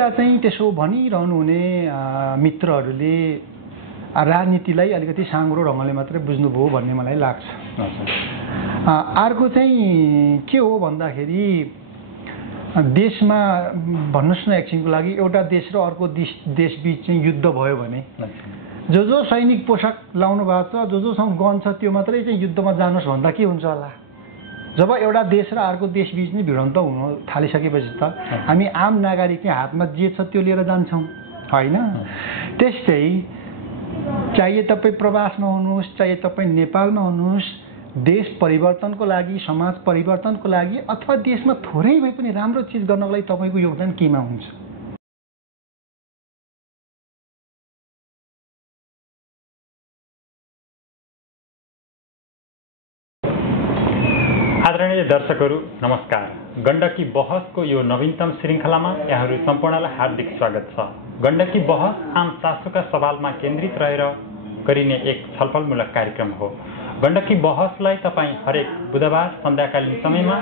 एउटा चाहिँ त्यसो भनिरहनु हुने मित्रहरूले राजनीतिलाई अलिकति साँगुरो ढङ्गले मात्रै बुझ्नुभयो भन्ने मलाई लाग्छ। अर्को चाहिँ के हो भन्दाखेरि देशमा भन्नुस् न एकछिनको लागि एउटा देश र अर्को देश बीच चाहिँ युद्ध भयो भने जो सैनिक पोसाक लाउनु भएको छ जोसँग गन छ त्यो मात्रै चाहिँ युद्धमा जानुस् भन्दा के हुन्छ होला? जब एउटा देश र अर्को देश बीच नै भिडन्त हुन थालिसकेपछि त हामी आम नागरिककै हातमा जे छ त्यो लिएर जान्छौँ हैन? त्यस्तै चाहे तपाईँ प्रवासमा हुनुहोस् चाहे तपाईँ नेपालमा हुनुहोस्, देश परिवर्तनको लागि समाज परिवर्तनको लागि अथवा देशमा थोरै भए पनि राम्रो चिज गर्नको लागि तपाईँको योगदान केमा हुन्छ? आदरणीय दर्शकहरू नमस्कार। गण्डकी बहसको यो नवीनतम श्रृङ्खलामा यहाँहरू सम्पूर्णलाई हार्दिक स्वागत छ। गण्डकी बहस आम चासोका सवालमा केन्द्रित रहेर गरिने एक छलफलमूलक कार्यक्रम हो। गण्डकी बहसलाई तपाईँ हरेक बुधबार सन्ध्याकालीन समयमा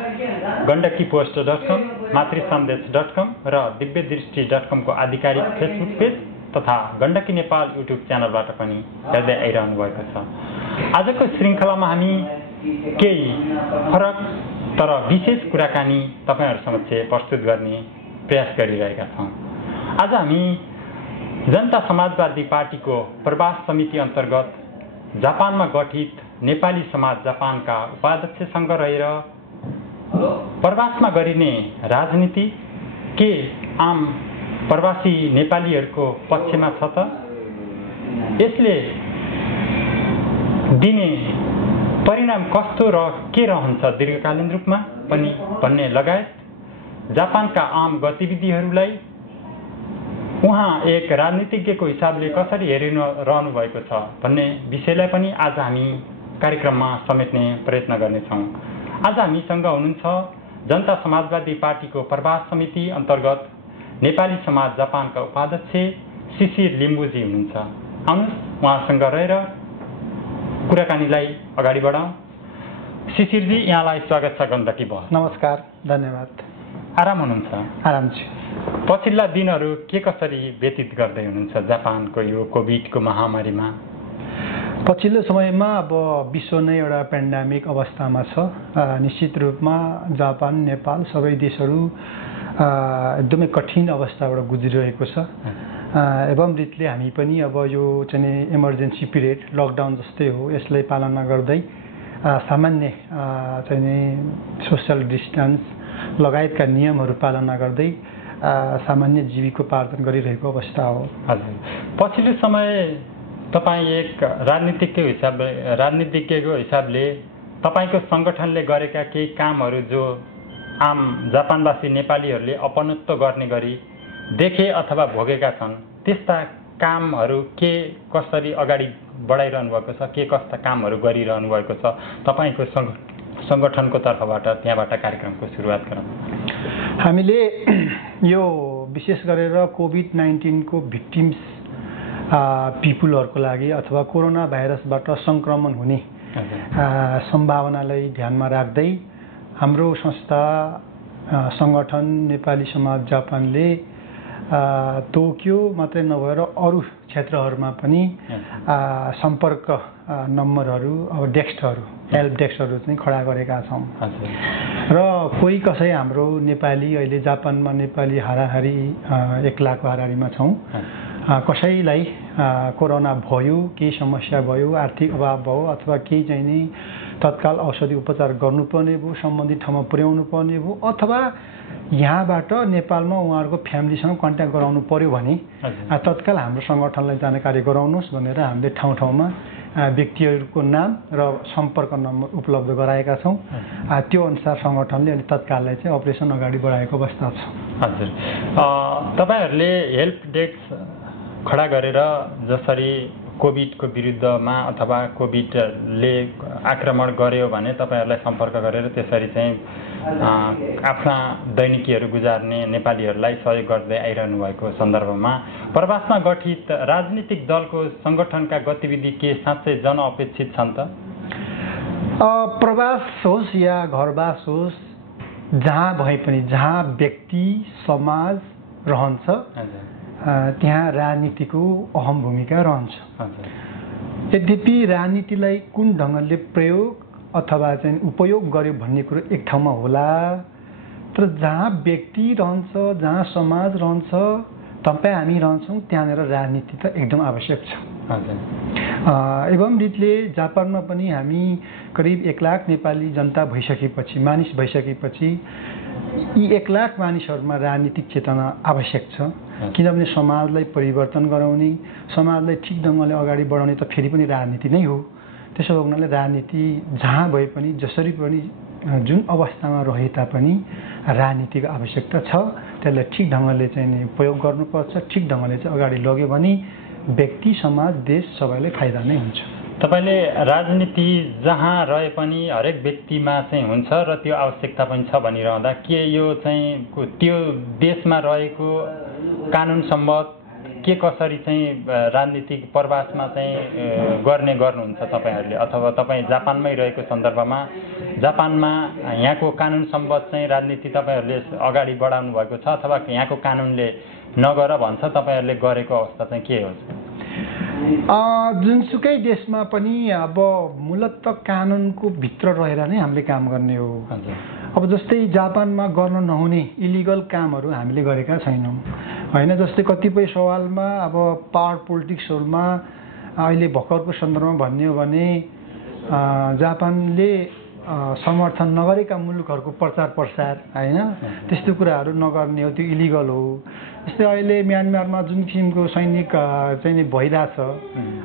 गण्डकीपोस्ट.com, मातृसन्देश.com र दिव्यदृष्टि.com को आधिकारिक फेसबुक पेज तथा गण्डकी नेपाल युट्युब च्यानलबाट पनि हेर्दै आइरहनु भएको छ। आजको श्रृङ्खलामा हामी केही फरक तर विशेष कुराकानी तपाईहरु समक्ष प्रस्तुत गर्ने प्रयास गरिरहेका छौं। आज हामी जनता समाजवादी पार्टीको प्रवास समिति अन्तर्गत जापानमा गठित नेपाली समाज जापानका उपाध्यक्षसँग रहेर प्रवासमा गरिने राजनीति के आम प्रवासी नेपालीहरूको पक्षमा छ त, यसले दिने परिणाम कस्तो र के रहन्छ दीर्घकालीन रूपमा पनि भन्ने लगायत जापानका आम गतिविधिहरूलाई उहाँ एक राजनीतिज्ञको हिसाबले कसरी हेरिरहनु भएको छ भन्ने विषयलाई पनि आज हामी कार्यक्रममा समेट्ने प्रयत्न गर्नेछौँ। आज हामीसँग हुनुहुन्छ जनता समाजवादी पार्टीको प्रवास समिति अन्तर्गत नेपाली समाज जापानका उपाध्यक्ष शिशिर लिम्बुजी हुनुहुन्छ। आउनुहोस् उहाँसँग रहेर कुराकानीलाई अगाडि बढाउँ। शिशिरजी, यहाँलाई स्वागत छ गण्डकी बहस। नमस्कार, धन्यवाद। आराम हुनुहुन्छ? आराम छु। पछिल्ला दिनहरू के कसरी व्यतीत गर्दै हुनुहुन्छ जापानको यो कोभिडको महामारीमा? पछिल्लो समयमा अब विश्व नै एउटा पेन्डेमिक अवस्थामा छ। निश्चित रूपमा जापान, नेपाल सबै देशहरू एकदमै कठिन अवस्थाबाट गुज्रिरहेको छ। एवं रीतिले हामी पनि अब यो चाहिँ इमर्जेन्सी पिरियड लकडाउन जस्तै हो, यसलाई पालना गर्दै सामान्य चाहिँ सोशल डिस्टेन्स लगायतका नियमहरू पालना गर्दै सामान्य जीविकोपार्जन गरिरहेको अवस्था हो। हजुर, पछिल्लो समय तपाईँ एक राजनीतिज्ञको हिसाबले तपाईँको सङ्गठनले गरेका केही कामहरू जो आम जापानवासी नेपालीहरूले अपनत्व गर्ने गरी देखे अथवा भोगेका छन्, त्यस्ता कामहरू के कसरी अगाडि बढाइरहनु भएको छ, के कस्ता कामहरू गरिरहनु भएको छ तपाईँको सङ्गठनको तर्फबाट, त्यहाँबाट कार्यक्रमको सुरुवात गरौँ। हामीले यो विशेष गरेर कोभिड-19 को भिक्टिम्स पिपुलहरूको लागि अथवा कोरोना भाइरसबाट सङ्क्रमण हुने सम्भावनालाई ध्यानमा राख्दै हाम्रो संस्था सङ्गठन नेपाली समाज जापानले टोकियो मात्रै नभएर अरू क्षेत्रहरूमा पनि सम्पर्क नम्बरहरू अब डेस्कहरू हेल्प डेस्कहरू चाहिँ खडा गरेका छौँ। र कोही कसै हाम्रो नेपाली अहिले जापानमा नेपाली हाराहारी 1 लाखको हाराहारीमा छौँ। कसैलाई कोरोना भयो, केही समस्या भयो, आर्थिक अभाव भयो अथवा केही चाहिँ नि तत्काल औषधि उपचार गर्नुपर्ने भयो, सम्बन्धित ठाउँमा पुर्याउनु पर्ने भयो अथवा यहाँबाट नेपालमा उहाँहरूको फ्यामिलीसँग कन्ट्याक्ट गराउनु पर्यो भने तत्काल हाम्रो सङ्गठनलाई जानकारी गराउनुहोस् भनेर हामीले ठाउँ ठाउँमा व्यक्तिहरूको नाम र सम्पर्क नम्बर उपलब्ध गराएका छौँ। त्यो अनुसार सङ्गठनले अनि तत्काललाई चाहिँ अपरेसन अगाडि बढाएको अवस्था छ। हजुर, तपाईँहरूले हेल्प डेस्क खडा गरेर जसरी कोभिडको विरुद्धमा अथवा कोभिडले आक्रमण गर्यो भने तपाईँहरूलाई सम्पर्क गरेर त्यसरी चाहिँ आफ्ना दैनिकीहरू गुजार्ने नेपालीहरूलाई सहयोग गर्दै आइरहनु भएको सन्दर्भमा प्रवासमा गठित राजनीतिक दलको सङ्गठनका गतिविधि के साँच्चै जनअपेक्षित छन् त? प्रवास होस् या घरवास होस्, जहाँ भए पनि जहाँ व्यक्ति, समाज रहन्छ त्यहाँ राजनीतिको अहम भूमिका रहन्छ। यद्यपि राजनीतिलाई कुन ढङ्गले प्रयोग अथवा चाहिँ उपयोग गर्यो भन्ने कुरो एक ठाउँमा होला, तर जहाँ व्यक्ति रहन्छ, जहाँ समाज रहन्छ, तपाईँ हामी रहन्छौँ, त्यहाँनिर राजनीति त एकदम आवश्यक छ। एवं रीतिले जापानमा पनि हामी करिब 1 लाख नेपाली जनता भइसकेपछि, मानिस भइसकेपछि यी 1 लाख मानिसहरूमा राजनीतिक चेतना आवश्यक छ। किनभने समाजलाई परिवर्तन गराउने, समाजलाई ठिक ढङ्गले अगाडि बढाउने त फेरि पनि राजनीति नै हो। त्यसो हो हुनाले राजनीति जहाँ भए पनि, जसरी पनि, जुन अवस्थामा रहे तापनि राजनीतिको आवश्यकता छ। त्यसलाई ठिक ढङ्गले चाहिँ प्रयोग गर्नुपर्छ। ठिक ढङ्गले चाहिँ अगाडि लग्यो भने व्यक्ति, समाज, देश सबैलाई फाइदा नै हुन्छ। तपाईले राजनीति जहाँ रहे पनि हरेक व्यक्तिमा चाहिँ हुन्छ र त्यो आवश्यकता पनि छ भनिरहँदा के यो चाहिँ त्यो देशमा रहेको कानुन सम्बद्ध के कसरी चाहिँ राजनीतिक प्रवासमा चाहिँ गर्नुहुन्छ तपाईहरूले, अथवा तपाईँ जापानमै रहेको सन्दर्भमा जापानमा यहाँको कानुन सम्बद्ध चाहिँ राजनीति तपाईहरूले अगाडि बढाउनु भएको छ अथवा यहाँको कानुनले नगर भन्छ, तपाईहरूले गरेको अवस्था चाहिँ के हो? जुनसुकै देशमा पनि अब मूलत कानुनको भित्र रहेर नै हामीले काम गर्ने हो। अब जस्तै जापानमा गर्न नहुने इलिगल कामहरू हामीले गरेका छैनौँ होइन। जस्तै कतिपय सवालमा अब पावर पोलिटिक्सहरूमा अहिले भर्खरको सन्दर्भमा भन्ने हो भने जापानले समर्थन नगरेका मुलुकहरूको प्रचार प्रसार होइन, त्यस्तो कुराहरू नगर्ने हो, त्यो इलिगल हो। जस्तै अहिले म्यानमारमा जुन किसिमको सैनिक चाहिँ भइरहेछ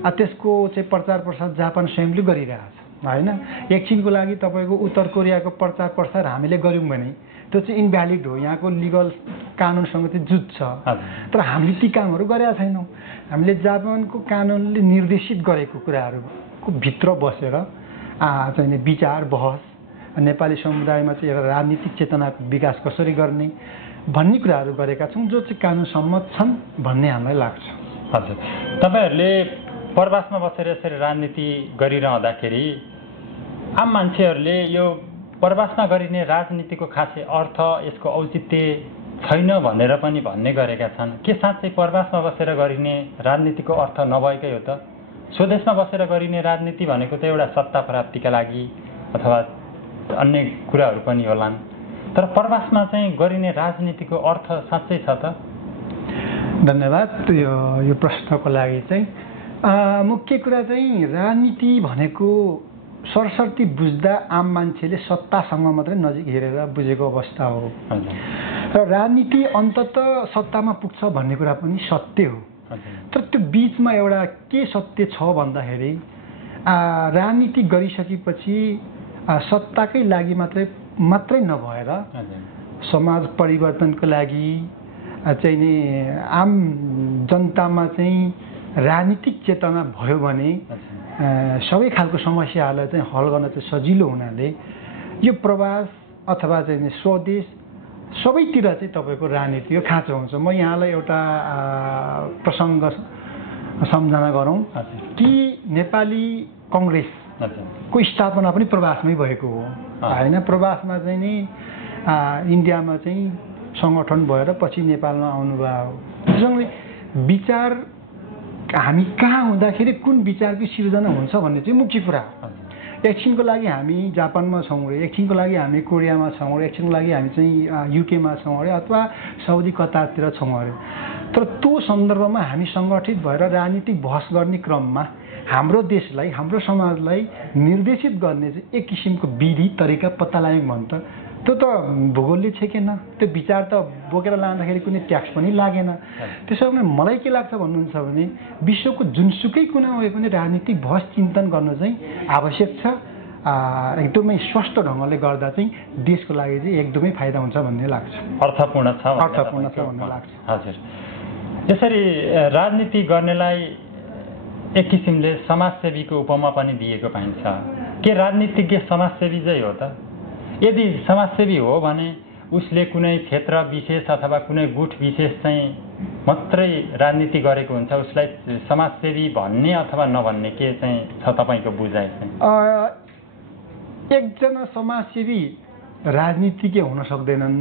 त्यसको चाहिँ प्रचार प्रसार जापान स्वयंले गरिरहेछ होइन। एकछिनको लागि तपाईँको उत्तर कोरियाको प्रचार प्रसार हामीले गऱ्यौँ भने त्यो चाहिँ इनभ्यालिड हो, यहाँको लिगल कानुनसँग चाहिँ जुझ्छ। तर हामीले ती कामहरू गरेका छैनौँ। हामीले जापानको कानुनले निर्देशित गरेको कुराहरूको भित्र बसेर चाहिँ विचार बहस, नेपाली समुदायमा चाहिँ एउटा राजनीतिक चेतनाको विकास कसरी गर्ने भन्ने कुराहरू गरेका छौँ, जो चाहिँ कानुन सम्मत छन् भन्ने हामीलाई लाग्छ। हजुर, तपाईँहरूले प्रवासमा बसेर यसरी राजनीति गरिरहँदाखेरि आम मान्छेहरूले यो प्रवासमा गरिने राजनीतिको खासै अर्थ, यसको औचित्य छैन भनेर पनि भन्ने गरेका छन्। के साँच्चै प्रवासमा बसेर गरिने राजनीतिको अर्थ नभएकै हो त? स्वदेशमा बसेर गरिने राजनीति भनेको त एउटा सत्ता प्राप्तिका लागि अथवा अन्य कुराहरू पनि होलान्, तर प्रवासमा चाहिँ गरिने राजनीतिको अर्थ साँच्चै छ त? धन्यवाद यो प्रश्नको लागि। चाहिँ मुख्य कुरा चाहिँ राजनीति भनेको सरसर्ती बुझ्दा आम मान्छेले सत्तासँग मात्रै नजिक हेरेर बुझेको अवस्था हो र राजनीति अन्ततः सत्तामा पुग्छ भन्ने कुरा पनि सत्य हो। तर त्यो बिचमा एउटा के सत्य छ भन्दाखेरि राजनीति गरिसकेपछि सत्ताकै लागि मात्रै नभएर समाज परिवर्तनको लागि चाहिँ नि आम जनतामा चाहिँ राजनीतिक चेतना भयो भने सबै खालको समस्याहरूलाई चाहिँ हल गर्न चाहिँ सजिलो हुनाले यो प्रवास अथवा चाहिँ स्वदेश सबैतिर चाहिँ तपाईँको राजनीतिको खाँचो हुन्छ। म यहाँलाई एउटा प्रसङ्ग सम्झना गरौँ कि नेपाली कङ्ग्रेसको स्थापना पनि प्रवासमै भएको हो होइन। प्रवासमा चाहिँ नि इन्डियामा चाहिँ सङ्गठन भएर पछि नेपालमा आउनुभयो हो। त्यसैले विचार हामी कहाँ हुँदाखेरि कुन विचारको सिर्जना हुन्छ भन्ने चाहिँ मुख्य कुरा हो। एकछिनको लागि हामी जापानमा छौँ अरे, एकछिनको लागि हामी कोरियामा छौँ अरे, एकछिनको लागि हामी चाहिँ युकेमा छौँ अरे अथवा साउदी कतारतिर छौँ अरे, तर त्यो सन्दर्भमा हामी सङ्गठित भएर राजनीतिक बहस गर्ने क्रममा हाम्रो देशलाई, हाम्रो समाजलाई निर्देशित गर्ने चाहिँ एक किसिमको विधि तरिका पत्ता लाग्यो भने त त्यो त भूगोलले छेकेन, त्यो विचार त बोकेर लाँदाखेरि कुनै ट्याक्स पनि लागेन। त्यसो भने मलाई के लाग्छ भन्नुहुन्छ भने विश्वको जुनसुकै कुना भए पनि राजनीतिक बहस चिन्तन गर्नु चाहिँ आवश्यक छ। एकदमै स्वस्थ ढङ्गले गर्दा चाहिँ देशको लागि चाहिँ एकदमै फाइदा हुन्छ भन्ने लाग्छ। अर्थपूर्ण छ भन्ने लाग्छ। हजुर, यसरी राजनीति गर्नेलाई एक किसिमले समाजसेवीको उपमा पनि दिएको पाइन्छ। के राजनीतिज्ञ समाजसेवी चाहिँ हो त? यदि समाजसेवी हो भने उसले कुनै क्षेत्र विशेष अथवा कुनै गुट विशेष चाहिँ मात्रै राजनीति गरेको हुन्छ, उसलाई समाजसेवी भन्ने अथवा नभन्ने के चाहिँ छ तपाईँको बुझाइ चाहिँ? एकजना समाजसेवी राजनीतिज्ञ हुन सक्दैनन्,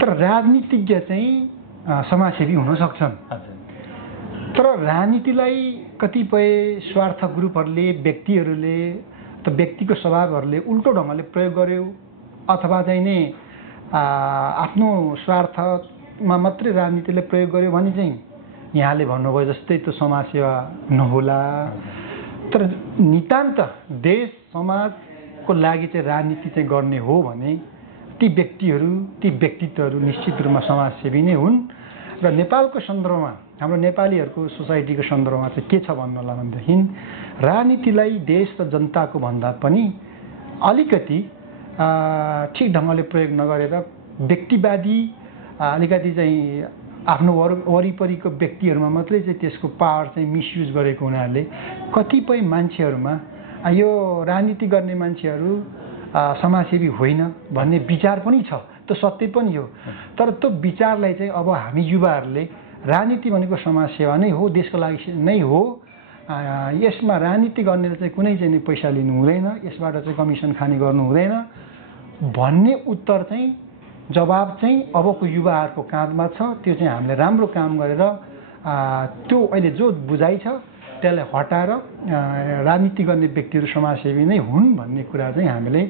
तर राजनीतिज्ञ चाहिँ समाजसेवी हुन सक्छन्। तर राजनीतिलाई कतिपय स्वार्थ ग्रुपहरूले व्यक्तिहरूले त व्यक्तिको स्वभावहरूले उल्टो ढङ्गले प्रयोग गर्यो अथवा चाहिँ नि आफ्नो स्वार्थमा मात्रै राजनीतिले प्रयोग गर्यो भने चाहिँ यहाँले भन्नुभयो जस्तै त्यो समाजसेवा नहोला। तर नितान्त देश समाजको लागि चाहिँ राजनीति चाहिँ गर्ने हो भने ती व्यक्तिहरू ती व्यक्तित्वहरू निश्चित रूपमा समाजसेवी नै हुन्। र नेपालको सन्दर्भमा हाम्रो नेपालीहरूको सोसाइटीको सन्दर्भमा चाहिँ के छ भन्नुला भनेदेखि राजनीतिलाई देश र जनताको भन्दा पनि अलिकति ठिक ढङ्गले प्रयोग नगरेर व्यक्तिवादी अलिकति चाहिँ आफ्नो वरिपरिको व्यक्तिहरूमा मात्रै चाहिँ त्यसको पावर चाहिँ मिसयुज गरेको हुनाले कतिपय मान्छेहरूमा यो राजनीति गर्ने मान्छेहरू समाजसेवी होइन भन्ने विचार पनि छ। त्यो सत्य पनि हो। तर त्यो विचारलाई चाहिँ अब हामी युवाहरूले राजनीति भनेको समाजसेवा नै हो, देशको लागि नै हो, यसमा राजनीति गर्ने चाहिँ कुनै चाहिँ पैसा लिनु हुँदैन, यसबाट चाहिँ कमिसन खाने गर्नु हुँदैन भन्ने उत्तर चाहिँ जवाब चाहिँ अबको युवाहरूको काँधमा छ। त्यो चाहिँ हामीले राम्रो काम गरेर त्यो अहिले जो बुझाइ छ त्यसलाई हटाएर राजनीति गर्ने व्यक्तिहरू समाजसेवी नै हुन् भन्ने कुरा चाहिँ हामीले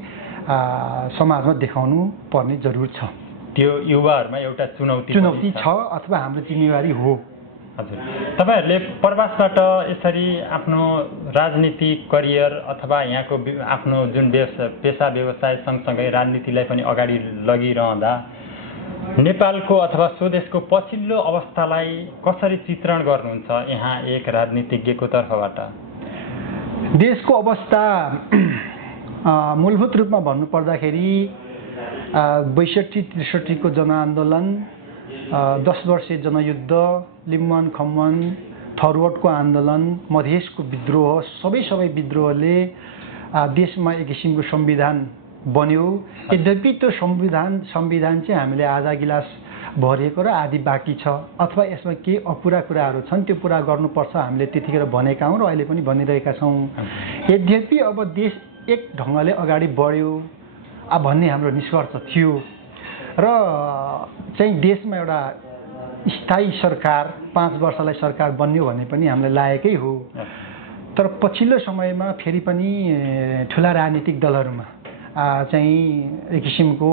समाजमा देखाउनु पर्ने जरुर छ। त्यो युवाहरूमा एउटा चुनौती छ अथवा हाम्रो जिम्मेवारी हो। हजुर, तपाईहरूले प्रवासबाट यसरी आफ्नो राजनीतिक करियर अथवा यहाँको आफ्नो जुन पेसा व्यवसाय सँगसँगै राजनीतिलाई पनि अगाडि लगिरहँदा नेपालको अथवा स्वदेशको पछिल्लो अवस्थालाई कसरी चित्रण गर्नुहुन्छ यहाँ एक राजनीतिज्ञको तर्फबाट? देशको अवस्था मूलभूत रूपमा भन्नुपर्दाखेरि 62-63 को जनआन्दोलन, 10 वर्षे जनयुद्ध, लिम्बन खम्बन थरवटको आन्दोलन, मधेसको विद्रोह, सबै विद्रोहले देशमा एक किसिमको संविधान बन्यो। यद्यपि त्यो संविधान चाहिँ हामीले आधा गिलास भरिएको र आधी बाँकी छ अथवा यसमा केही अपुरा कुराहरू छन्, त्यो पुरा गर्नुपर्छ हामीले त्यतिखेर भनेका हौँ र अहिले पनि भनिरहेका छौँ। यद्यपि अब देश एक ढङ्गले अगाडि बढ्यो भन्ने हाम्रो निष्कर्ष थियो र चाहिँ देशमा एउटा स्थायी सरकार 5 वर्षलाई सरकार बन्यो भने पनि हामीलाई लागेकै हो। तर पछिल्लो समयमा फेरि पनि ठुला राजनीतिक दलहरूमा चाहिँ एक किसिमको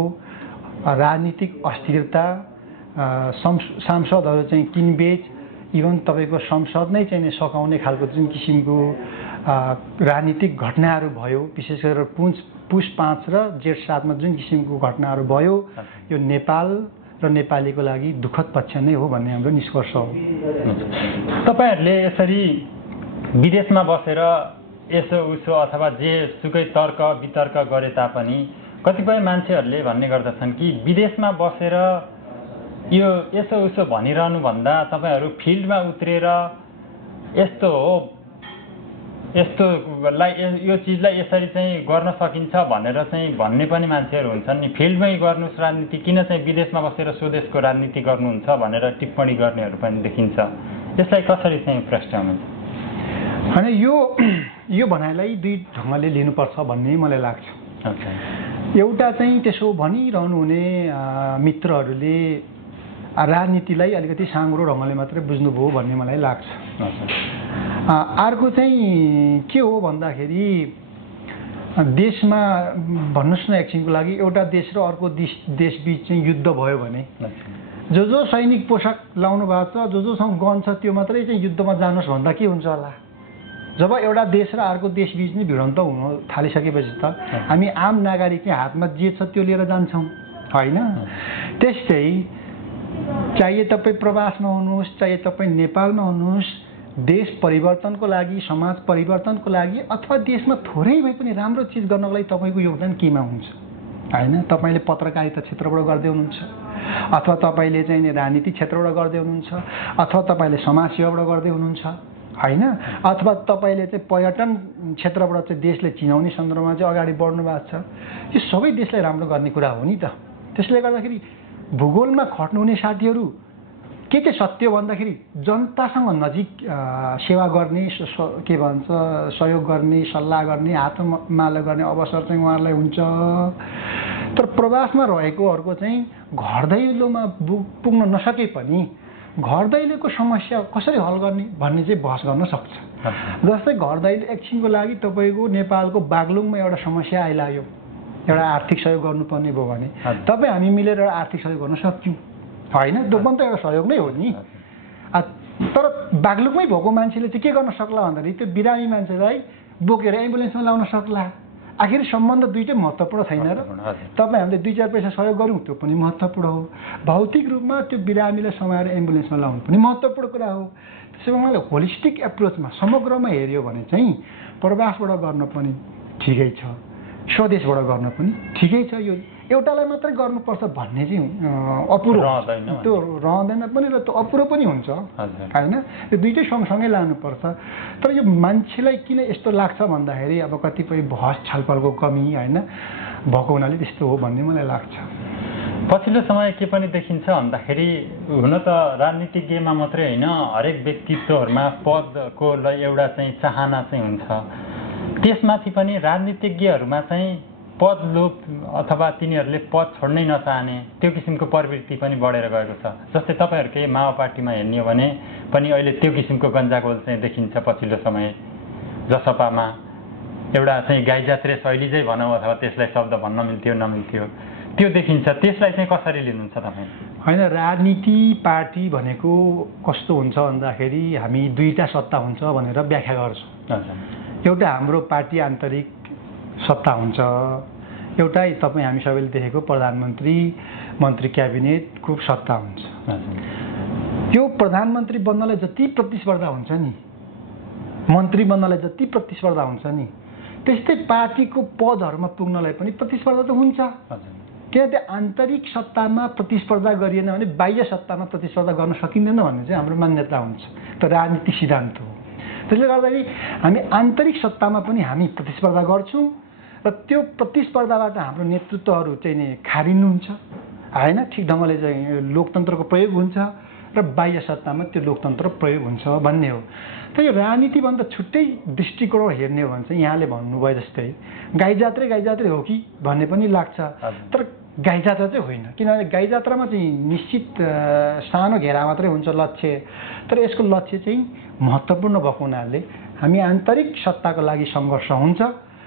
राजनीतिक अस्थिरता, सांसदहरू चाहिँ किनबेच, इभन तपाईँको संसद नै चाहिँ सकाउने खालको जुन किसिमको राजनीतिक घटनाहरू भयो, विशेष गरेर पुस 5 र जेठ 7 मा जुन किसिमको घटनाहरू भयो, यो नेपाल र नेपालीको लागि दुःखद पक्ष नै हो भन्ने हाम्रो निष्कर्ष हो। तपाईहरूले यसरी विदेशमा बसेर यसो उसो अथवा जे सुकै तर्क वितर्क गरे तापनि कतिपय मान्छेहरूले भन्ने गर्दछन् कि विदेशमा बसेर यो यसो उसो भनिरहनु भन्दा तपाईँहरू फिल्डमा उत्रेर यस्तो हो यस्तोलाई यो चिजलाई यसरी चाहिँ गर्न सकिन्छ भनेर चाहिँ भन्ने पनि मान्छेहरू हुन्छन् नि। फिल्डमै गर्नुहोस् राजनीति, किन चाहिँ विदेशमा बसेर स्वदेशको राजनीति गर्नुहुन्छ भनेर टिप्पणी गर्नेहरू पनि देखिन्छ। यसलाई कसरी चाहिँ प्रश्न होइन, यो भनाइलाई दुई ढङ्गले लिनुपर्छ भन्ने मलाई लाग्छ। एउटा चाहिँ त्यसो भनिरहनु हुने मित्रहरूले राजनीतिलाई अलिकति साँघुरो ढङ्गले मात्रै बुझ्नुभयो भन्ने मलाई लाग्छ। अर्को चाहिँ के हो भन्दाखेरि देशमा भन्नुहोस् न एकछिनको लागि एउटा देश र अर्को देशबीच चाहिँ युद्ध भयो भने जो सैनिक पोसाक लाउनु भएको छ, जोसँग गन छ त्यो मात्रै चाहिँ युद्धमा जानुहोस् भन्दा के हुन्छ होला? जब एउटा देश र अर्को देशबीच नै भिडन्त हुन थालिसकेपछि त हामी आम नागरिककै हातमा जे छ त्यो लिएर जान्छौँ होइन? त्यस्तै चाहे तपाईँ प्रवासमा हुनुहोस्, चाहे तपाईँ नेपालमा हुनुहोस्, देश परिवर्तनको लागि, समाज परिवर्तनको लागि अथवा देशमा थोरै भए पनि राम्रो चिज गर्नको लागि तपाईँको योगदान केमा हुन्छ होइन? तपाईँले पत्रकारिता क्षेत्रबाट गर्दै हुनुहुन्छ, अथवा तपाईँले चाहिँ राजनीति क्षेत्रबाट गर्दै हुनुहुन्छ, अथवा तपाईँले समाजसेवाबाट गर्दै हुनुहुन्छ होइन, अथवा तपाईँले चाहिँ पर्यटन क्षेत्रबाट चाहिँ देशले चिनाउने सन्दर्भमा चाहिँ अगाडि बढ्नु भएको छ। यो सबै देशलाई राम्रो गर्ने कुरा हो नि त। त्यसले गर्दाखेरि भूगोलमा खट्नुहुने साथीहरू के चाहिँ सत्य भन्दाखेरि जनतासँग नजिक सेवा गर्ने, के भन्छ सहयोग गर्ने, सल्लाह गर्ने, हातमालो गर्ने अवसर चाहिँ उहाँहरूलाई हुन्छ। तर प्रवासमा रहेकोहरूको चाहिँ घर दैलोमा पुग्न नसके पनि घर दैलोको समस्या कसरी हल गर्ने भन्ने चाहिँ बहस गर्न सक्छ। जस्तै घर दैलो एकछिनको लागि तपाईँको नेपालको बागलुङमा एउटा समस्या आइलाग्यो, एउटा आर्थिक सहयोग गर्नुपर्ने भयो भने तपाईँ हामी मिलेर एउटा आर्थिक सहयोग गर्न सक्छौँ होइन, त्यो पनि त एउटा सहयोग नै हो नि। तर बागलुङमै भएको मान्छेले चाहिँ के गर्न सक्ला भन्दाखेरि त्यो बिरामी मान्छेलाई बोकेर एम्बुलेन्समा ल्याउन सक्ला। आखिर सम्बन्ध दुइटै महत्त्वपूर्ण छैन र? तपाईँ हामीले 2-4 पैसा सहयोग गऱ्यौँ त्यो पनि महत्त्वपूर्ण हो, भौतिक रूपमा त्यो बिरामीलाई समाएर एम्बुलेन्समा ल्याउनु पनि महत्त्वपूर्ण कुरा हो। त्यसो उहाँले होलिस्टिक एप्रोचमा समग्रमा हेऱ्यो भने चाहिँ प्रवासबाट गर्न पनि ठिकै छ, स्वदेशबाट गर्न पनि ठिकै छ। यो एउटालाई मात्रै गर्नुपर्छ भन्ने चाहिँ अपुरो त्यो रहँदैन पनि र त्यो अपुरो पनि हुन्छ होइन। यो दुइटै सँगसँगै लानुपर्छ। तर यो मान्छेलाई किन यस्तो लाग्छ भन्दाखेरि अब कतिपय बहस छलफलको कमी होइन भएको हुनाले त्यस्तो हो भन्ने मलाई लाग्छ। पछिल्लो समय के पनि देखिन्छ भन्दाखेरि हुन त राजनीतिज्ञमा मात्रै होइन हरेक व्यक्तित्वहरूमा पदको एउटा चाहिँ चाहना चाहिँ हुन्छ, त्यसमाथि पनि राजनीतिज्ञहरूमा चाहिँ पद लोभ अथवा तिनीहरूले पद छोड्नै नचाहने त्यो किसिमको प्रवृत्ति पनि बढेर गएको छ। जस्तै तपाईँहरूकै माओ पार्टीमा हेर्ने हो भने पनि अहिले त्यो किसिमको गन्जागोल चाहिँ देखिन्छ पछिल्लो समय। जसपामा एउटा चाहिँ गाईजात्रे शैली चाहिँ भनौँ अथवा त्यसलाई शब्द भन्न मिल्थ्यो नमिल्थ्यो त्यो देखिन्छ, त्यसलाई चाहिँ कसरी लिनुहुन्छ तपाईँ? होइन, राजनीति पार्टी भनेको कस्तो हुन्छ भन्दाखेरि हामी दुईटा सत्ता हुन्छ भनेर व्याख्या गर्छौँ। एउटा हाम्रो पार्टी आन्तरिक सत्ता हुन्छ, एउटा तपाईँ हामी सबैले देखेको प्रधानमन्त्री मन्त्री क्याबिनेटको सत्ता हुन्छ। त्यो प्रधानमन्त्री बन्नलाई जति प्रतिस्पर्धा हुन्छ नि, मन्त्री बन्नलाई जति प्रतिस्पर्धा हुन्छ नि, त्यस्तै पार्टीको पदहरूमा पुग्नलाई पनि प्रतिस्पर्धा त हुन्छ। किन त्यो आन्तरिक सत्तामा प्रतिस्पर्धा गरिएन भने बाह्य सत्तामा प्रतिस्पर्धा गर्न सकिँदैन भन्ने चाहिँ हाम्रो मान्यता हुन्छ, त्यो राजनीतिक सिद्धान्त हो। त्यसले गर्दाखेरि हामी आन्तरिक सत्तामा पनि हामी प्रतिस्पर्धा गर्छौँ र त्यो प्रतिस्पर्धाबाट हाम्रो नेतृत्वहरू चाहिँ नि खारिनुहुन्छ होइन, ठिक ढङ्गले चाहिँ लोकतन्त्रको प्रयोग हुन्छ र बाह्य सत्तामा त्यो लोकतन्त्र प्रयोग हुन्छ भन्ने हो। तर यो राजनीतिभन्दा छुट्टै दृष्टिकोण हेर्ने हो भने चाहिँ यहाँले भन्नुभयो जस्तै गाईजात्रे हो कि भन्ने पनि लाग्छ। तर गाईजात्रा चाहिँ होइन, किनभने गाईजात्रामा चाहिँ निश्चित सानो घेरा मात्रै हुन्छ लक्ष्य, तर यसको लक्ष्य चाहिँ महत्त्वपूर्ण भएको हुनाले हामी आन्तरिक सत्ताको लागि सङ्घर्ष हुन्छ।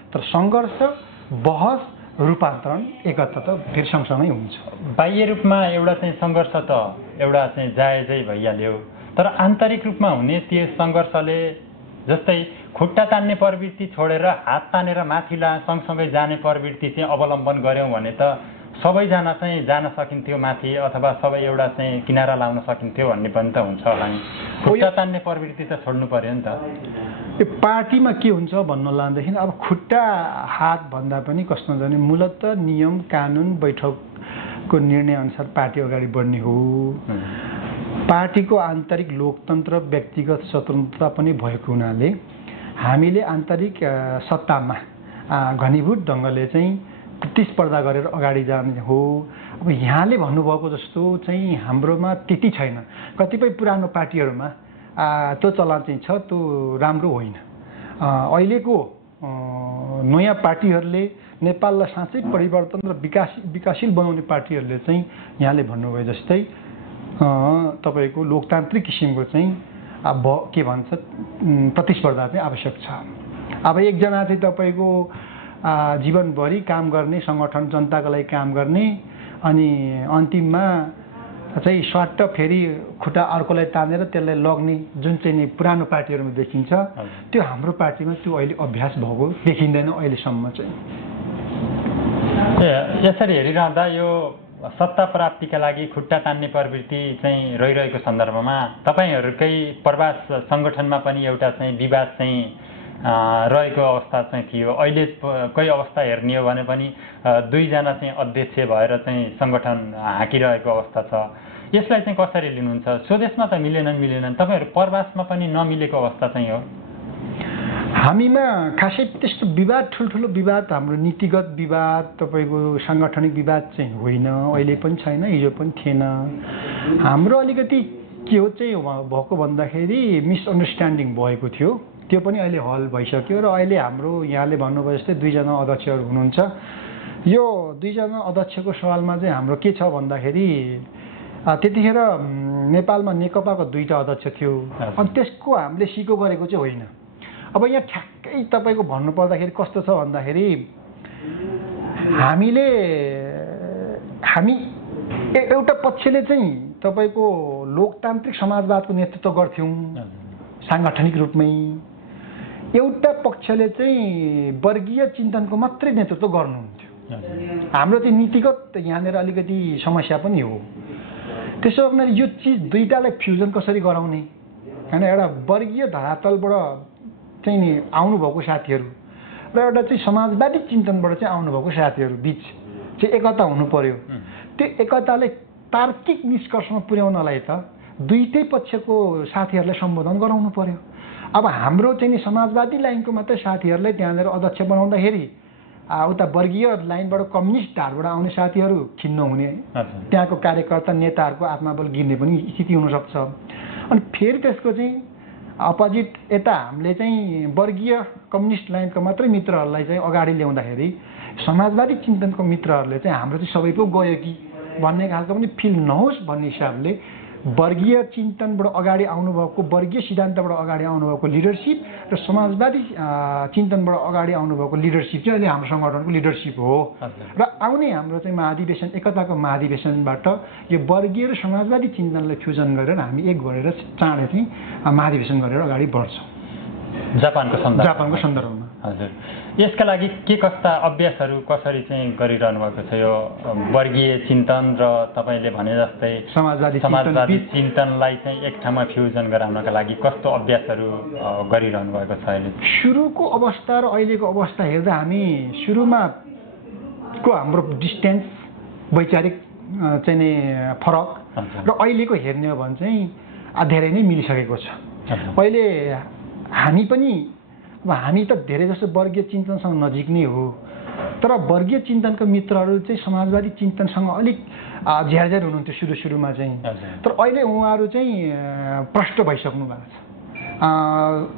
तर सङ्घर्ष बहस रूपान्तरण एकता त फेरि सँगसँगै हुन्छ। बाह्य रूपमा एउटा चाहिँ सङ्घर्ष त एउटा चाहिँ जायजै भइहाल्यो, तर आन्तरिक रूपमा हुने त्यो सङ्घर्षले जस्तै खुट्टा तान्ने प्रवृत्ति छोडेर हात तानेर माथि सँगसँगै जाने प्रवृत्ति चाहिँ अवलम्बन गऱ्यौँ भने त सबैजना चाहिँ जान सकिन्थ्यो माथि, अथवा सबै एउटा चाहिँ किनारा लाउन सकिन्थ्यो भन्ने पनि त हुन्छ होला नि। खुट्टा तान्ने प्रवृत्ति त छोड्नु पर्यो नि त। यो पार्टीमा के हुन्छ भन्नु लाँदाखेरि अब खुट्टा हात भन्दा पनि कस्तो हुन्छ भने मूलत नियम कानुन बैठकको निर्णय अनुसार पार्टी अगाडि बढ्ने हो। पार्टीको आन्तरिक लोकतन्त्र व्यक्तिगत स्वतन्त्रता पनि भएको हुनाले हामीले आन्तरिक सत्तामा घनीभूत ढङ्गले चाहिँ प्रतिस्पर्धा गरेर अगाडि जाने हो। अब यहाँले भन्नुभएको जस्तो चाहिँ हाम्रोमा त्यति छैन। कतिपय पुरानो पार्टीहरूमा त्यो चलन चाहिँ छ, त्यो राम्रो होइन। अहिलेको नयाँ पार्टीहरूले नेपाललाई साँच्चै परिवर्तन र विकासशील बनाउने पार्टीहरूले चाहिँ यहाँले भन्नुभयो जस्तै तपाईँको लोकतान्त्रिक किसिमको चाहिँ अब के भन्छ प्रतिस्पर्धा चाहिँ आवश्यक छ। अब एकजना चाहिँ तपाईँको जीवनभरि काम गर्ने सङ्गठन जनताको लागि काम गर्ने अनि अन्तिममा चाहिँ स्वाट फेरि खुट्टा अर्कोलाई तानेर त्यसलाई लग्ने जुन चाहिँ नि पुरानो पार्टीहरूमा देखिन्छ, त्यो हाम्रो पार्टीमा त्यो अहिले अभ्यास भएको देखिँदैन अहिलेसम्म चाहिँ। यसरी हेरिरहँदा यो सत्ता प्राप्तिका लागि खुट्टा तान्ने प्रवृत्ति चाहिँ रहिरहेको सन्दर्भमा तपाईँहरूकै प्रवास सङ्गठनमा पनि एउटा चाहिँ विवाद चाहिँ रहेको अवस्था चाहिँ थियो। अहिलेकै अवस्था हेर्ने हो भने पनि दुईजना चाहिँ अध्यक्ष भएर चाहिँ सङ्गठन हाँकिरहेको अवस्था छ। यसलाई चाहिँ कसरी लिनुहुन्छ? स्वदेशमा त मिलेनन्, तपाईँहरू प्रवासमा पनि नमिलेको अवस्था चाहिँ हो। हामीमा खासै त्यस्तो विवाद ठुल्ठुलो विवाद हाम्रो नीतिगत विवाद तपाईँको साङ्गठनिक विवाद चाहिँ होइन, अहिले पनि छैन, हिजो पनि थिएन। हाम्रो अलिकति के हो चाहिँ भएको भन्दाखेरि मिसअन्डरस्ट्यान्डिङ भएको थियो, त्यो पनि अहिले हल भइसक्यो र अहिले हाम्रो यहाँले भन्नुभयो जस्तै दुईजना अध्यक्षहरू हुनुहुन्छ, यो दुईजना अध्यक्षको सवालमा चाहिँ हाम्रो के छ भन्दाखेरि त्यतिखेर नेपालमा नेकपाको 2टा अध्यक्ष थियो अनि त्यसको हामीले सिको गरेको चाहिँ होइन। अब यहाँ ठ्याक्कै तपाईँको भन्नुपर्दाखेरि कस्तो छ भन्दाखेरि हामी एउटा पक्षले चाहिँ तपाईँको लोकतान्त्रिक समाजवादको नेतृत्व गर्थ्यौँ साङ्गठनिक रूपमै, एउटा पक्षले चाहिँ वर्गीय चिन्तनको मात्रै नेतृत्व गर्नुहुन्थ्यो। हाम्रो चाहिँ नीतिगत यहाँनिर अलिकति समस्या पनि हो। त्यसो भने यो चिज दुईटालाई फ्युजन कसरी गराउने हैन, एउटा वर्गीय धरातलबाट चाहिँ नि आउनुभएको साथीहरू र एउटा चाहिँ समाजवादी चिन्तनबाट चाहिँ आउनुभएको साथीहरू बिच चाहिँ एकता हुनु पर्यो। त्यो एकताले तार्किक निष्कर्षमा पुर्याउनलाई त दुईटै पक्षको साथीहरूलाई सम्बोधन गराउनु पर्यो। अब हाम्रो चाहिँ नि समाजवादी लाइनको मात्रै साथीहरूलाई त्यहाँनिर अध्यक्ष बनाउँदाखेरि उता वर्गीय लाइनबाट कम्युनिस्ट धारबाट आउने साथीहरू खिन्न हुने, त्यहाँको कार्यकर्ता नेताहरूको आत्मबल गिर्ने पनि स्थिति हुनसक्छ। अनि फेरि त्यसको चाहिँ अपोजिट यता हामीले चाहिँ वर्गीय कम्युनिस्ट लाइनको मात्रै मित्रहरूलाई चाहिँ अगाडि ल्याउँदाखेरि समाजवादी चिन्तनको मित्रहरूले चाहिँ हाम्रो चाहिँ सबैको गयो कि भन्ने खालको पनि फिल नहोस् भन्ने हिसाबले वर्गीय चिन्तनबाट अगाडि आउनुभएको, वर्गीय सिद्धान्तबाट अगाडि आउनुभएको लिडरसिप र समाजवादी चिन्तनबाट अगाडि आउनुभएको लिडरसिप चाहिँ अहिले हाम्रो सङ्गठनको लिडरसिप हो। र आउने हाम्रो चाहिँ महाधिवेशन, एकताको महाधिवेशनबाट यो वर्गीय र समाजवादी चिन्तनलाई फ्युजन गरेर हामी एक गरेर चाँडै चाहिँ महाधिवेशन गरेर अगाडि बढ्छौँ जापानको सन्दर्भमा। हजुर, यसका लागि के कस्ता अभ्यासहरू कसरी चाहिँ गरिरहनु भएको छ? यो वर्गीय चिन्तन र तपाईँले भने जस्तै समाजवादी चिन्तनलाई चाहिँ एक ठाउँमा फ्युजन गराउनका लागि कस्तो अभ्यासहरू गरिरहनु भएको छ अहिले? सुरुको अवस्था र अहिलेको अवस्था हेर्दा हामी सुरुमाको हाम्रो डिस्टेन्स वैचारिक चाहिँ नि फरक र अहिलेको हेर्ने हो भने चाहिँ धेरै नै मिलिसकेको छ। अहिले हामी त धेरै जसो वर्गीय चिन्तनसँग नजिक नै हो, तर वर्गीय चिन्तनको मित्रहरू चाहिँ समाजवादी चिन्तनसँग अलिक झ्यारझ्यार हुनुहुन्थ्यो सुरुमा चाहिँ, तर अहिले उहाँहरू चाहिँ प्रष्ट भइसक्नु भएको छ।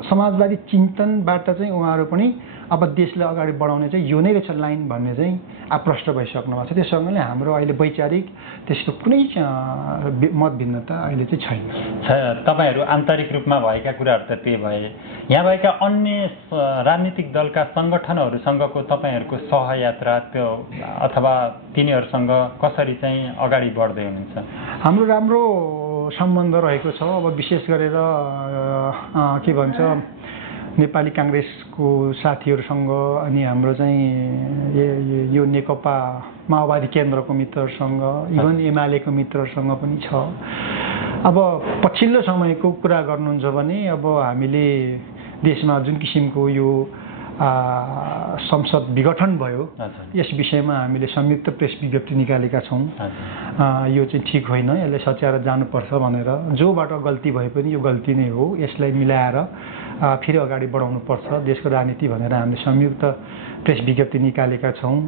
समाजवादी चिन्तनबाट चाहिँ उहाँहरू पनि अब देशलाई अगाडि बढाउने चाहिँ यो नै रहेछ लाइन भन्ने चाहिँ प्रष्ट भइसक्नु भएको छ। त्यससँगले हाम्रो अहिले वैचारिक त्यस्तो कुनै मत भिन्नता अहिले चाहिँ छैन। तपाईँहरू आन्तरिक रूपमा भएका कुराहरू त त्यही भए, यहाँ भएका अन्य राजनीतिक दलका सङ्गठनहरूसँगको तपाईँहरूको सहयात्रा त्यो अथवा तिनीहरूसँग कसरी चाहिँ अगाडि बढ्दै हुनुहुन्छ? हाम्रो राम्रो सम्बन्ध रहेको छ। अब विशेष गरेर के भन्छ नेपाली काङ्ग्रेसको साथीहरूसँग अनि हाम्रो चाहिँ यो नेकपा माओवादी केन्द्रको मित्रहरूसँग, इभन एमालेको मित्रहरूसँग पनि छ। अब पछिल्लो समयको कुरा गर्नुहुन्छ भने अब हामीले देशमा जुन किसिमको यो संसद विघटन भयो, यस विषयमा हामीले संयुक्त प्रेस विज्ञप्ति निकालेका छौँ। यो चाहिँ ठिक होइन, यसलाई सच्याएर जानुपर्छ भनेर, जोबाट गल्ती भए पनि यो गल्ती नै हो, यसलाई मिलाएर फेरि अगाडि बढाउनुपर्छ देशको राजनीति भनेर हामीले संयुक्त प्रेस विज्ञप्ति निकालेका छौँ।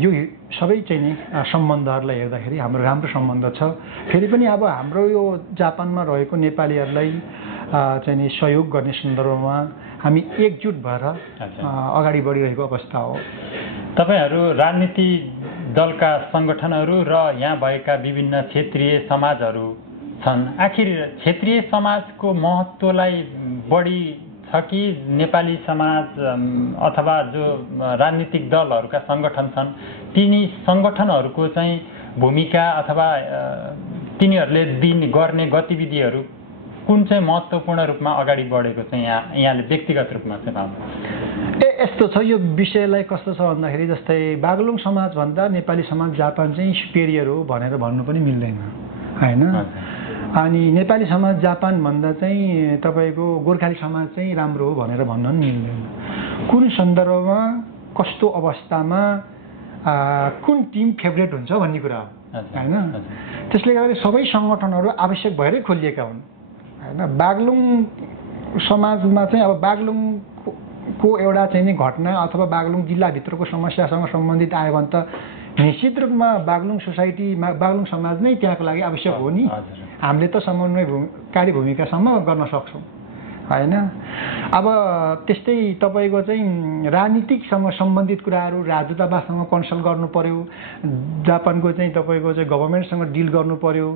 यो सबै चाहिँ नि सम्बन्धहरूलाई हेर्दाखेरि हाम्रो राम्रो सम्बन्ध छ। फेरि पनि अब हाम्रो यो जापानमा रहेको नेपालीहरूलाई चाहिँ नि सहयोग गर्ने सन्दर्भमा हामी एकजुट भएर अगाडि बढिरहेको अवस्था हो। तपाईँहरू राजनीति दलका सङ्गठनहरू र यहाँ भएका विभिन्न क्षेत्रीय समाजहरू छन्, आखिर क्षेत्रीय समाजको महत्त्वलाई बढी छ कि नेपाली समाज अथवा जो राजनीतिक दलहरूका सङ्गठन छन् तिनी सङ्गठनहरूको चाहिँ भूमिका अथवा तिनीहरूले गर्ने गतिविधिहरू कुन चाहिँ महत्त्वपूर्ण रूपमा अगाडि बढेको चाहिँ यहाँले व्यक्तिगत रूपमा चाहिँ पाउनु? यस्तो छ, यो विषयलाई कस्तो छ भन्दाखेरि जस्तै बागलुङ समाजभन्दा नेपाली समाज जापान चाहिँ सुपेरियर हो भनेर भन्नु पनि मिल्दैन होइन। अनि नेपाली समाज जापान भन्दा चाहिँ तपाईँको गोर्खाली समाज चाहिँ राम्रो हो भनेर भन्न पनि मिल्दैन। कुन सन्दर्भमा कस्तो अवस्थामा कुन टिम फेभरेट हुन्छ भन्ने कुरा हो होइन। त्यसले गर्दा सबै सङ्गठनहरू आवश्यक भएरै खोलिएका हुन् होइन। बागलुङ समाजमा चाहिँ अब बागलुङको एउटा चाहिँ नि घटना अथवा बागलुङ जिल्लाभित्रको समस्यासँग सम्बन्धित आयो भने त निश्चित रूपमा बागलुङ सोसाइटीमा बागलुङ समाज नै त्यहाँको लागि आवश्यक हो नि। हामीले त समन्वयकारी भूमिकासम्म गर्न सक्छौँ हैन। अब त्यस्तै तपाईको चाहिँ राजनीतिकसँग सम्बन्धित कुराहरू राजदूतावाससँग कन्सल्ट गर्नु पर्यो, जापानको चाहिँ तपाईको चाहिँ गभर्नमेन्टसँग डिल गर्नु पर्यो।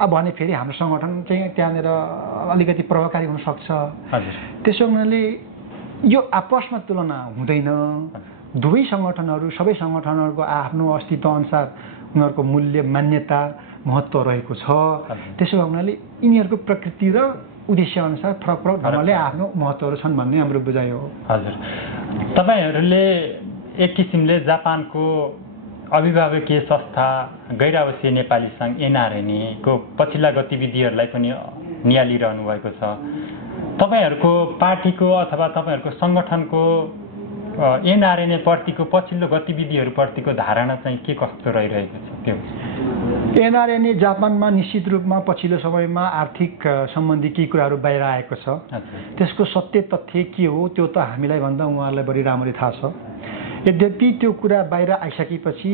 अब भने फेरि हाम्रो सङ्गठन चाहिँ त्यहाँनिर अलिकति प्रभावकारी हुन सक्छ। त्यसो हुनाले यो आपसमा तुलना हुँदैन। दुवै सङ्गठनहरू सबै सङ्गठनहरूको आफ्नो अस्तित्व अनुसार उनीहरूको मूल्य मान्यता महत्त्व रहेको छ। त्यसो हुनाले यिनीहरूको प्रकृति र उद्देश्य अनुसार फरक फरक ढङ्गले आफ्नो महत्त्वहरू छन् भन्ने हाम्रो बुझाइ हो। हजुर, तपाईहरूले एक किसिमले जापानको अभिभावकीय संस्था गैर आवासीय नेपाली सङ्घ एनआरएनएको पछिल्ला गतिविधिहरूलाई पनि नियालिरहनु भएको छ। तपाईहरूको पार्टीको अथवा तपाईहरूको सङ्गठनको एनआरएनए प्रतिको पछिल्लो गतिविधिहरूप्रतिको धारणा चाहिँ के कस्तो रहिरहेको छ? त्यो एनआरएनए जापानमा निश्चित रूपमा पछिल्लो समयमा आर्थिक सम्बन्धी केही कुराहरू बाहिर आएको छ। त्यसको सत्य तथ्य के हो त्यो त हामीलाई भन्दा उहाँहरूलाई बढी राम्ररी थाहा छ। यद्यपि त्यो कुरा बाहिर आइसकेपछि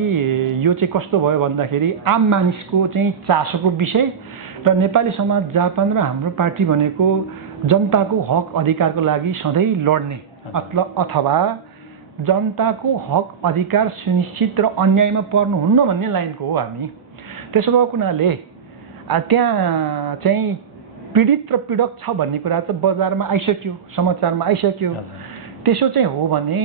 यो चाहिँ कस्तो भयो भन्दाखेरि आम मानिसको चाहिँ चासोको विषय र नेपाली समाज जापान र हाम्रो पार्टी भनेको जनताको हक अधिकारको लागि सधैँ लड्ने अथवा जनताको हक अधिकार सुनिश्चित र अन्यायमा पर्नुहुन्न भन्ने लाइनको हो हामी। त्यसो भएको हुनाले त्यहाँ चाहिँ पीडित र पीडक छ भन्ने कुरा त बजारमा आइसक्यो, समाचारमा आइसक्यो। त्यसो चाहिँ हो भने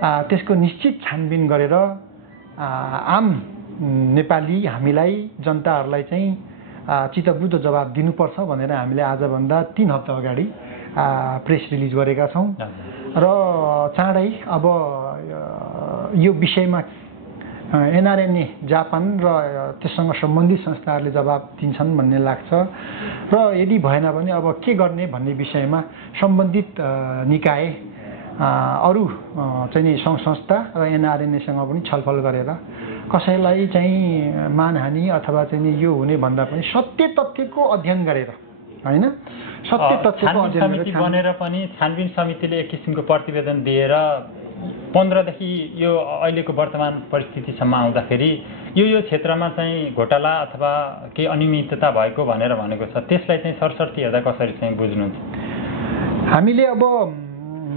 त्यसको निश्चित छानबिन गरेर आम नेपाली हामीलाई जनताहरूलाई चाहिँ चित्तबुझ्दो जवाब दिनुपर्छ भनेर हामीले आजभन्दा 3 हप्ता अगाडि प्रेस रिलिज गरेका छौँ र चाँडै अब यो विषयमा एनआरएनए जापान र त्यससँग सम्बन्धित संस्थाहरूले जवाब दिन्छन् भन्ने लाग्छ र यदि भएन भने अब के गर्ने भन्ने विषयमा सम्बन्धित निकाय अरू चाहिँ नि सङ्घ संस्था र एनआरएनएसँग पनि छलफल गरेर कसैलाई चाहिँ मानहानि अथवा चाहिँ नि यो हुने भन्दा पनि सत्य तथ्यको अध्ययन गरेर हैन, सत्य तथ्यको अध्ययन बनेर पनि छानबिन समितिले एक किसिमको प्रतिवेदन दिएर 15 देखि यो अहिलेको वर्तमान परिस्थितिसम्म आउँदाखेरि यो क्षेत्रमा चाहिँ घोटाला अथवा केही अनियमितता भएको भनेर भनेको छ। त्यसलाई चाहिँ सरसर्ती हेर्दा कसरी चाहिँ बुझ्नुहुन्छ? हामीले अब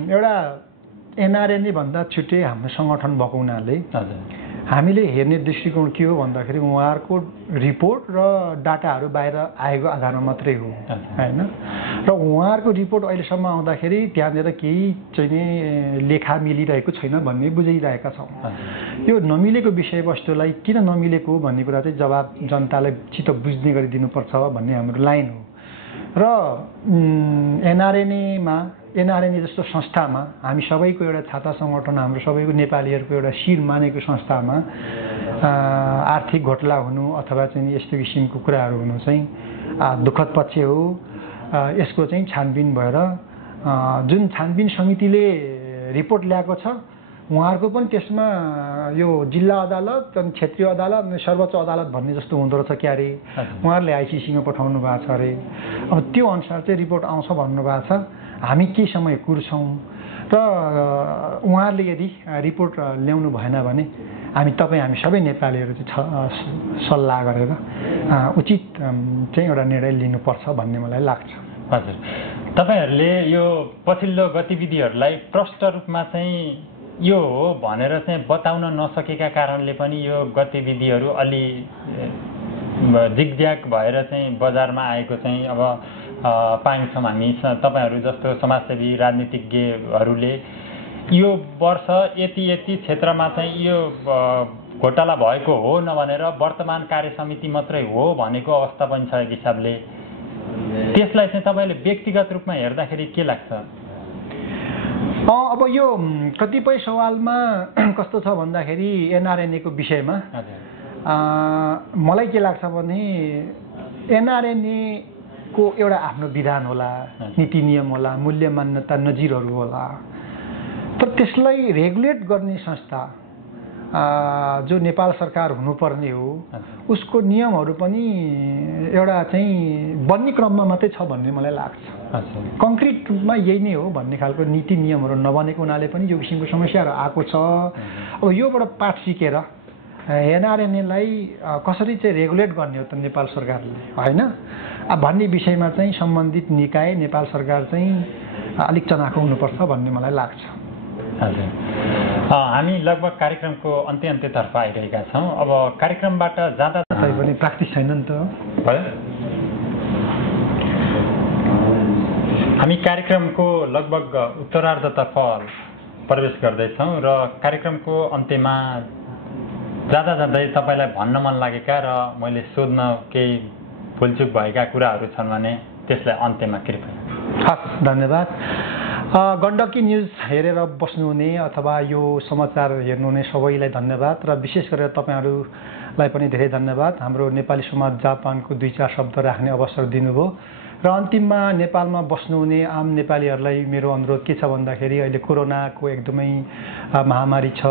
एउटा एनआरएनए भन्दा छुट्टै हाम्रो सङ्गठन भएको हुनाले हामीले हेर्ने दृष्टिकोण के हो भन्दाखेरि उहाँहरूको रिपोर्ट र डाटाहरू बाहिर आएको आधारमा मात्रै हो हैन। र उहाँहरूको रिपोर्ट अहिलेसम्म आउँदाखेरि त्यहाँनिर केही चाहिँ लेखा मिलिरहेको छैन भन्ने बुझिरहेका छौँ। यो नमिलेको विषयवस्तुलाई किन नमिलेको भन्ने कुरा चाहिँ जवाब जनतालाई चित्त बुझ्ने गरी दिनुपर्छ भन्ने हाम्रो लाइन हो। र एनआरएनए जस्तो संस्थामा हामी सबैको एउटा छाता सङ्गठन, हाम्रो सबैको नेपालीहरूको एउटा शिर मानेको संस्थामा आर्थिक घोटाला हुनु अथवा चाहिँ यस्तो किसिमको कुराहरू हुनु चाहिँ दुःखद पक्ष हो। यसको चाहिँ छानबिन भएर जुन छानबिन समितिले रिपोर्ट ल्याएको छ उहाँहरूको पनि त्यसमा यो जिल्ला अदालत अनि क्षेत्रीय अदालत अनि सर्वोच्च अदालत भन्ने जस्तो हुँदो रहेछ क्यारे। उहाँहरूले आइसिसीमा पठाउनु भएको छ अरे। अब त्यो अनुसार चाहिँ रिपोर्ट आउँछ भन्नुभएको छ। हामी केही समय कुर्छौँ र उहाँहरूले यदि रिपोर्ट ल्याउनु भएन भने हामी सबै नेपालीहरू चाहिँ सल्लाह गरेर उचित चाहिँ एउटा निर्णय लिनुपर्छ भन्ने मलाई लाग्छ। हजुर, तपाईँहरूले यो पछिल्लो गतिविधिहरूलाई प्रष्ट रूपमा चाहिँ यो हो भनेर चाहिँ बताउन नसकेका कारणले पनि यो गतिविधिहरू अलि जिगज्याग भएर चाहिँ बजारमा आएको चाहिँ अब पाइन्छौँ हामी। तपाईँहरू जस्तो समाजसेवी राजनीतिज्ञहरूले यो वर्ष यति क्षेत्रमा चाहिँ यो घोटाला भएको हो नभनेर वर्तमान कार्य समिति मात्रै हो भनेको अवस्था पनि छ एक हिसाबले। त्यसलाई चाहिँ तपाईँले व्यक्तिगत रूपमा हेर्दाखेरि के लाग्छ? अब यो कतिपय सवालमा कस्तो छ भन्दाखेरि एनआरएनएको विषयमा मलाई के लाग्छ भने एनआरएनएको एउटा आफ्नो विधान होला, नीति नियम होला, मूल्य मान्यता नजिरहरू होला। तर त्यसलाई रेगुलेट गर्ने संस्था जो नेपाल सरकार हुनुपर्ने हो उसको नियमहरू पनि एउटा चाहिँ बन्ने क्रममा मात्रै छ भन्ने मलाई लाग्छ। कङ्क्रिट रूपमा यही नै हो भन्ने खालको नीति नियमहरू नबनेको हुनाले पनि यो किसिमको समस्याहरू आएको छ। अब योबाट पाठ सिकेर एनआरएनएलाई कसरी चाहिँ रेगुलेट गर्ने हो त नेपाल सरकारले होइन भन्ने विषयमा चाहिँ सम्बन्धित निकाय नेपाल सरकार चाहिँ अलिक चनाखो हुनुपर्छ भन्ने मलाई लाग्छ। हजुर, हामी लगभग कार्यक्रमको अन्त्यतर्फ आइरहेका छौँ। अब कार्यक्रमबाट जाँदा पनि प्र्याक्टिस छैन नि त भयो। हामी कार्यक्रमको लगभग उत्तरार्धतर्फ प्रवेश गर्दैछौँ र कार्यक्रमको अन्त्यमा जाँदै तपाईँलाई भन्न मन लागेका र मैले सोध्न केही भुलचुक भएका कुराहरू छन् भने त्यसलाई अन्त्यमा कृपया। हस्, धन्यवाद। गण्डकी न्युज हेरेर बस्नुहुने अथवा यो समाचार हेर्नुहुने सबैलाई धन्यवाद र विशेष गरेर तपाईँहरूलाई पनि धेरै धन्यवाद। हाम्रो नेपाली समाज जापानको 2-4 शब्द राख्ने अवसर दिनुभयो र अन्तिममा नेपालमा बस्नुहुने आम नेपालीहरूलाई मेरो अनुरोध के छ भन्दाखेरि अहिले कोरोनाको एकदमै महामारी छ।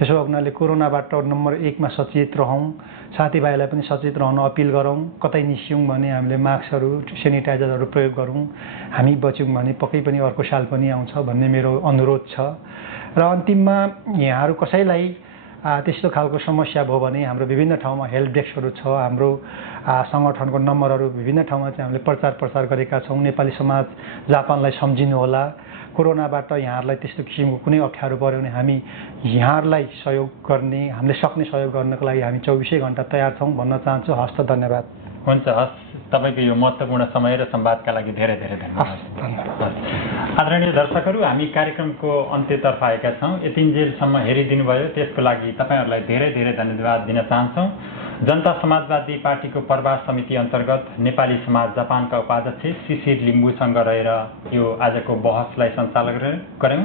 त्यसो हुनाले कोरोनाबाट नम्बर 1 मा सचेत रहौँ, साथीभाइलाई पनि सचेत रहन अपिल गरौँ। कतै निस्क्यौँ भने हामीले मास्कहरू सेनिटाइजरहरू प्रयोग गरौँ। हामी बच्यौँ भने पक्कै पनि अर्को साल पनि आउँछ भन्ने मेरो अनुरोध छ। र अन्तिममा यहाँहरू कसैलाई त्यस्तो खालको समस्या भयो भने हाम्रो विभिन्न ठाउँमा हेल्प डेस्कहरू छ। हाम्रो सङ्गठनको नम्बरहरू विभिन्न ठाउँमा चाहिँ हामीले प्रचार गरेका छौँ। नेपाली समाज जापानलाई सम्झिनुहोला। कोरोनाबाट यहाँहरूलाई त्यस्तो किसिमको कुनै अप्ठ्यारो पर्यो भने हामी यहाँहरूलाई सहयोग गर्ने, हामीले सक्ने सहयोग गर्नको लागि हामी 24 घण्टा तयार छौँ भन्न चाहन्छु। हस्त, धन्यवाद। हुन्छ, हस्, तपाईँको यो महत्त्वपूर्ण समय र संवादका लागि धेरै धेरै धन्यवाद। आदरणीय दर्शकहरू, हामी कार्यक्रमको अन्त्यतर्फ आएका छौँ। यतिन्जेलसम्म हेरिदिनुभयो त्यसको लागि तपाईँहरूलाई धेरै धेरै धन्यवाद दिन चाहन्छौँ। जनता समाजवादी पार्टीको प्रवास समिति अन्तर्गत नेपाली समाज जापानका उपाध्यक्ष शिशिर लिम्बूसँग रहेर यो आजको बहसलाई सञ्चालन गऱ्यौँ।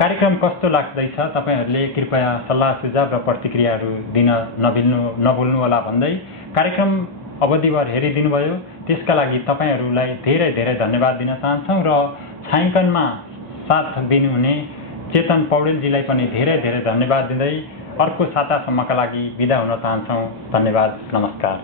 कार्यक्रम कस्तो लाग्दैछ तपाईँहरूले कृपया सल्लाह सुझाव र प्रतिक्रियाहरू दिन नभुल्नुहोला भन्दै कार्यक्रम अवधिभर हेरिदिनुभयो त्यसका लागि तपाईँहरूलाई धेरै धेरै धन्यवाद दिन चाहन्छौँ र छायाङ्कनमा साथ दिनुहुने चेतन पौडेलजीलाई पनि धेरै धेरै धन्यवाद दिँदै अर्को सातासम्मका लागि बिदा हुन चाहन्छौँ। धन्यवाद, नमस्कार।